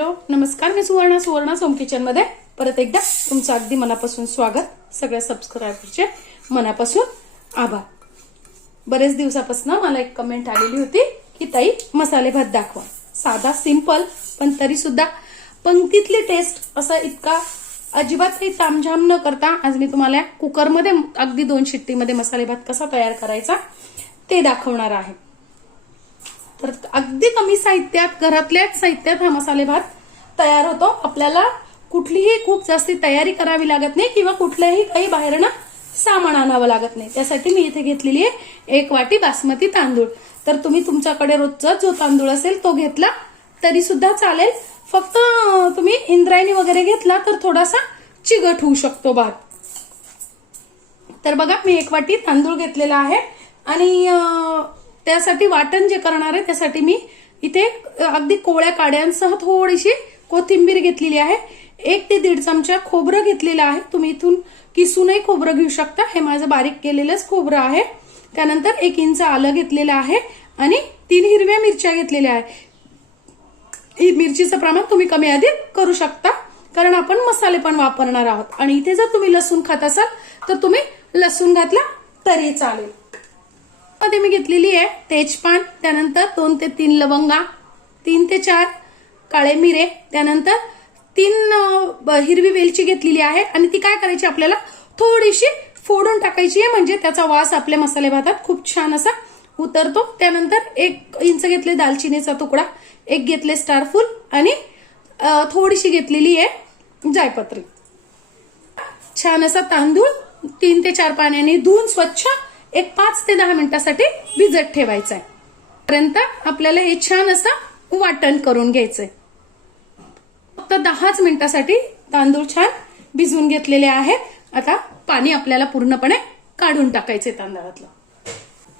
Hello नमस्कार, मी सुवर्णा सोम kitchen मध्ये परत एकदा तुमचं अगदी मनापासून स्वागत। सगळ्या सबस्क्रायबरचे मनापासून आभार। बरेच दिवसापासून मला एक कमेंट आलेली होती की ताई मसाले भात दाखवा, साधा सिंपल पण तरी सुद्धा पंक्तीतली टेस्ट असा इतका अजिबात काही तामझाम न करता आज मी तुम्हाला कुकर मध्ये अगदी 2 शिट्टीमध्ये मसाले भात कसा तयार करायचा ते दाखवणार आहे। तर अगदी कमी साहित्यात, घरातल्याच साहित्यात हा मसाले भात तयार होतो। आपल्याला कुठलीही खूप जास्ती तयारी करावी लागत नाही किंवा कुठलंही काही बाहेरनं सामान आणावं लागत नाही। त्यासाठी मी इथे घेतलेली आहे 1 वाटी बासमती तांदूळ। तर तुम्ही तुमच्याकडे रोजचा जो तांदूळ असेल तो घेतला तरी सुद्धा चालेल, फक्त तुम्ही इंद्रायणी वगैरे घेतला तर थोडासा चिकट होऊ शकतो भात। तर बघा मी 1 वाटी तांदूळ घेतलेला आहे आणि त्यासाठी वाटण जे करणार आहे त्यासाठी मी इथे अगदी कोवळ्या काड्यांसह थोडीशी कोथिंबीर घेतलेली आहे। 1 ते 1.5 चमचा खोबरं घेतलेलं आहे। तुम्ही इथून किसूनही खोबरं घेऊ शकता, हे माझं बारीक केलेलंच खोबरं आहे। त्यानंतर 1 इंच आलं घेतलेलं आहे आणि 3 हिरव्या मिरच्या घेतलेल्या आहे। ही मिरचीचं प्रमाण तुम्ही कमी अधिक करू शकता कारण आपण मसाले पण वापरणार आहोत। आणि इथे जर तुम्ही लसूण खात असाल तर तुम्ही लसूण घातला तरी चालेल। मध्ये मी घेतलेली आहे तेजपान, त्यानंतर 2 ते 3 लवंगा, 3 ते 4 काळे मिरे, त्यानंतर 3 हिरवी वेलची घेतलेली आहे आणि ती काय करायची आपल्याला थोडीशी फोडून टाकायची आहे, म्हणजे त्याचा वास आपल्या मसाले भातात खूप छान असा उतरतो। त्यानंतर 1 इंच घेतले दालचिनीचा तुकडा, 1 घेतले स्टार फूल आणि थोडीशी घेतलेली आहे जायपत्री। छान असा तांदूळ 3 ते 4 पाण्याने धुवून स्वच्छ 5 ते 10 मिनिटांसाठी भिजत ठेवायचं आहे। पर्यंत आपल्याला हे छान असं वाटण करून घ्यायचंय। फक्त 10 मिनिटांसाठी तांदूळ छान भिजवून घेतलेले आहेत। आता पाणी आपल्याला पूर्णपणे काढून टाकायचंय तांदळातलं।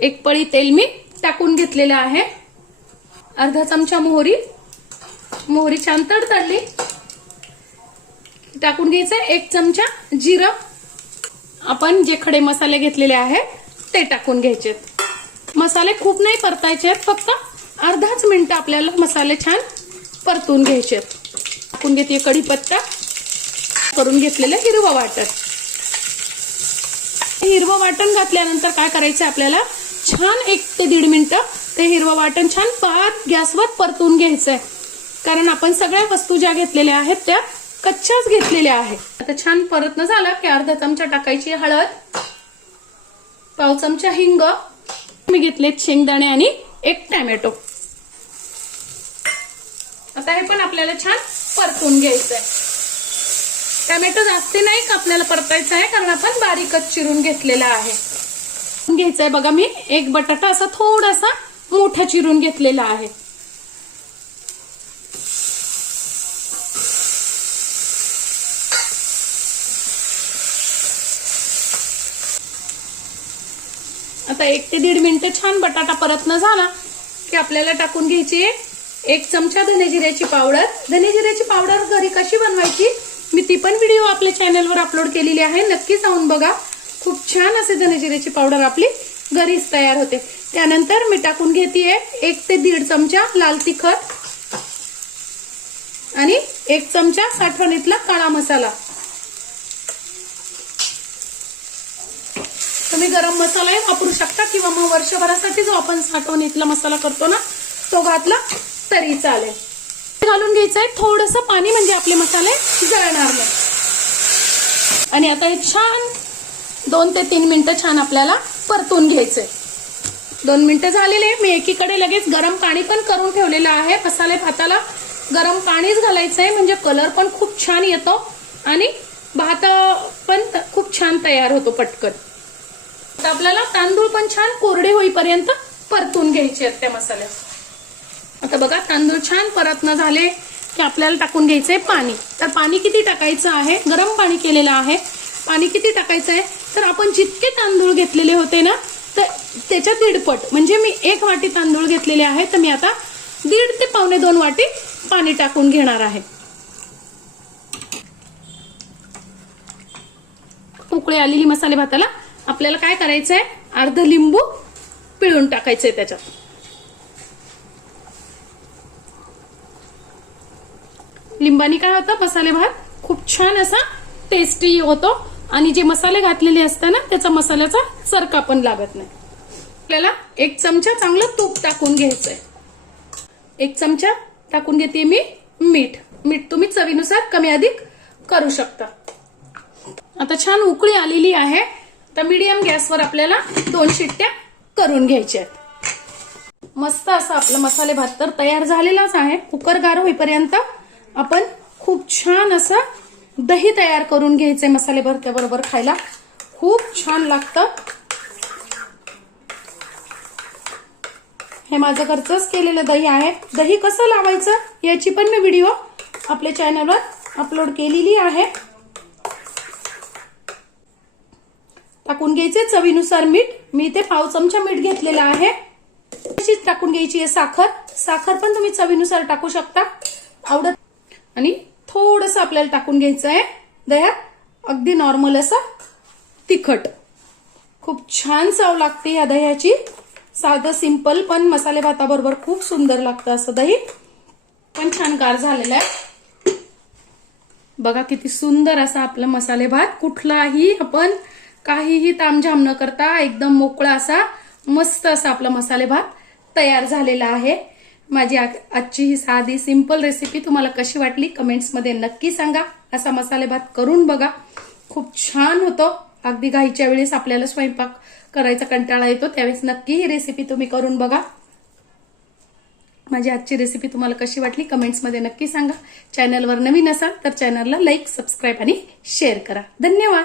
1 पळी तेल मी टाकून घेतलेलं आहे, अर्धा चमचा मोहरी छान तडतडली टाकून घ्यायचंय, 1 चमचा जिरं, आपण जे खडे मसाले घेतलेले आहेत ते टाकून घ्यायचे। मसाले खूप नाही परतायचे, फक्त अर्धाच मिनिट आपल्याला मसाले छान परतून घ्यायचे। टाकून घेते कढीपत्ता, करून घेतलेलं हिरवं वाटण। हिरवं वाटण घातल्यानंतर काय करायचं आपल्याला छान 1 ते 1.5 मिनिटं ते हिरवं वाटण छान बारीक गॅसवर परतून घ्यायचंय, कारण आपण सगळ्या वस्तू ज्या घेतलेल्या आहेत त्या कच्च्याच घेतलेल्या आहेत। आता छान परतन झाला की अर्धा चमचा टाकायची हळद, पाव चमचा हिंग, मी घेतले शेंगदाणे आणि 1 टोमॅटो। आता हे पण आपल्याला छान परतून घ्यायचंय। टोमॅटो जास्त नाही आपल्याला परतायचं आहे कारण आपण बारीकच चिरून घेतलेला आहे। घ्यायचंय बघा मी 1 बटाटा असा थोडासा मोठा चिरून घेतलेला आहे। आता 1 ते 1.5 मिनिटं छान बटाटा परतन झाला की आपल्याला टाकून घ्यायची 1 चमचा धने जिऱ्याची पावडर। धने जिऱ्याची पावडर घरी कशी बनवायची मी ती पण व्हिडिओ आपल्या चॅनलवर अपलोड केलेली आहे, नक्की जाऊन बघा। खूप छान असे धने जिऱ्याची पावडर आपली घरीच तयार होते। त्यानंतर मी टाकून घेते 1 ते 1.5 चमचा लाल तिखट आणि 1 चमचा साठवणीतला काळा मसाला। तुम्ही गरम मसालाही वापरू शकता किंवा मग वर्षभरासाठी जो आपण साठवणीतला मसाला करतो ना तो घातला तरी चालेल। घालून घ्यायचंय थोडंसं पाणी, म्हणजे आपले मसाले जळणार नाही। आणि आता हे छान 2 ते 3 मिनिटं छान आपल्याला परतून घ्यायचंय। 2 मिनिटं झालेले, मी एकीकडे लगेच गरम पाणी पण करून ठेवलेलं आहे। मसाले भाताला गरम पाणीच घालायचंय, म्हणजे कलर पण खूप छान येतो आणि भात पण खूप छान तयार होतो पटकन। तर आपल्याला तांदूळ पण छान कोरडे होईपर्यंत परतून घ्यायचे आहेत त्या मसाल्यात। आता बघा तांदूळ छान परतन झाले की आपल्याला टाकून घ्यायचंय पाणी। तर पाणी किती टाकायचं आहे, गरम पाणी केलेलं आहे। पाणी किती टाकायचं आहे तर आपण जितके तांदूळ घेतलेले होते ना तर त्याच्या 1.5 पट, म्हणजे मी 1 वाटी तांदूळ घेतलेले आहे तर मी आता 1.5 ते पावणे 2 वाटी पाणी टाकून घेणार आहे। उकळी आलेली मसाले भाताला आपल्याला काय करायचंय अर्ध लिंबू पिळून टाकायचंय त्याच्यात। लिंबानी काय होतं, मसाले भात खूप छान असा टेस्टी होतो आणि जे मसाले घातलेले असतात ना त्याचा मसाल्याचा चरका पण लागत नाही. आपल्याला 1 चमचा चांगलं तूप टाकून घ्यायचंय. 1 चमचा टाकून घेते मी मीठ. मीठ तुम्ही चवीनुसार कमी अधिक करू शकता. आता छान उकळी आलेली आहे. तर मीडियम गॅसवर आपल्याला 2 शिट्ट्या करून घ्यायच्या आहेत. मस्त असा आपला मसाले भात तर तयार झालेलाच आहे. कुकर गार होईपर्यंत आपण खूप छान असं दही तयार करून घ्यायचंय. मसाले भरत्याबरोबर खायला खूप छान लागतं. हे माझं घरचंच केलेलं दही आहे. दही कसं लावायचं याची पण मी व्हिडिओ आपल्या चॅनलवर अपलोड केलेली आहे. टाकून घ्यायचे चवीनुसार मीठ. मी इथे 1/2 चमचा मीठ घेतलेलं आहे. टाकून घ्यायची आहे साखर. साखर पण तुम्ही चवीनुसार टाकू शकता आवडत. आणि थोडस आपल्याला टाकून घ्यायचं आहे दह्यात अगदी नॉर्मल असं तिखट. खूप छान चव लागते या दह्याची. साधं सिंपल पण मसाले भाताबरोबर खूप सुंदर लागतं असं दही. पण छान गार झालेलं आहे. बघा किती सुंदर असा आपला मसाले भात. कुठलाही आपण काहीही तामझाम न करता एकदम मोकळा असा मस्त असा आपला मसाले भात तयार झालेला आहे. माझी आजची ही साधी सिंपल रेसिपी तुम्हाला कशी वाटली कमेंट्समध्ये नक्की सांगा. असा मसाले भात करून बघा, खूप छान होतो. अगदी घाईच्या वेळेस आपल्याला स्वयंपाक करायचा कंटाळा येतो त्यावेळेस नक्की ही रेसिपी तुम्ही करून बघा. माझी आजची रेसिपी तुम्हाला कशी वाटली कमेंट्समध्ये नक्की सांगा. चॅनलवर नवीन असाल तर चॅनलला लाईक, सबस्क्राईब आणि शेअर करा. धन्यवाद.